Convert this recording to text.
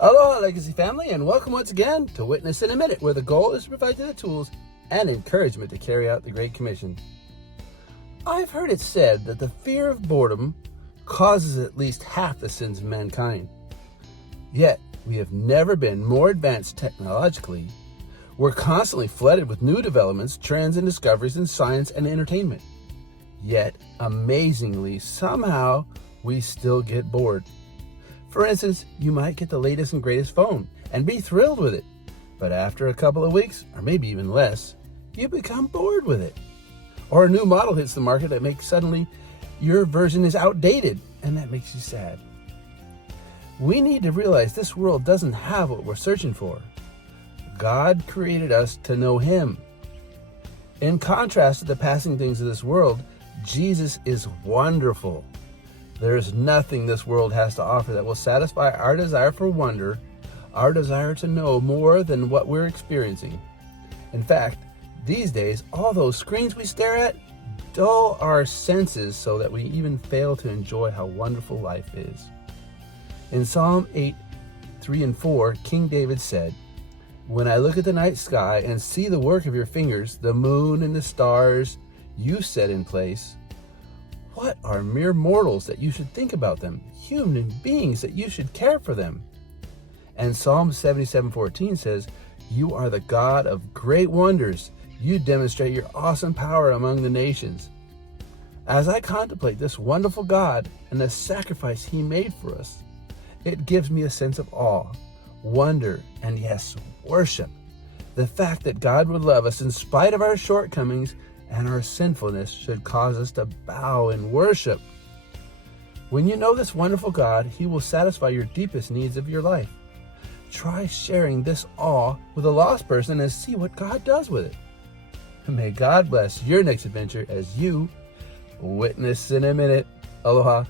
Aloha, Legacy family, and welcome once again to Witness in a Minute, where the goal is to provide you the tools and encouragement to carry out the Great Commission. I've heard it said that the fear of boredom causes at least half the sins of mankind. Yet, we have never been more advanced technologically. We're constantly flooded with new developments, trends, and discoveries in science and entertainment. Yet, amazingly, somehow, we still get bored. For instance, you might get the latest and greatest phone and be thrilled with it. But after a couple of weeks, or maybe even less, you become bored with it. Or a new model hits the market that makes suddenly your version is outdated, and that makes you sad. We need to realize this world doesn't have what we're searching for. God created us to know Him. In contrast to the passing things of this world, Jesus is wonderful. There is nothing this world has to offer that will satisfy our desire for wonder, our desire to know more than what we're experiencing. In fact, these days, all those screens we stare at dull our senses so that we even fail to enjoy how wonderful life is. In Psalm 8, 3 and 4, King David said, "When I look at the night sky and see the work of your fingers, the moon and the stars you set in place, what are mere mortals that you should think about them, human beings that you should care for them?" And Psalm 77:14 says, "You are the God of great wonders. You demonstrate your awesome power among the nations." As I contemplate this wonderful God and the sacrifice He made for us, it gives me a sense of awe, wonder, and yes, worship. The fact that God would love us in spite of our shortcomings and our sinfulness should cause us to bow in worship. When you know this wonderful God, He will satisfy your deepest needs of your life. Try sharing this awe with a lost person and see what God does with it. May God bless your next adventure as you witness in a minute. Aloha.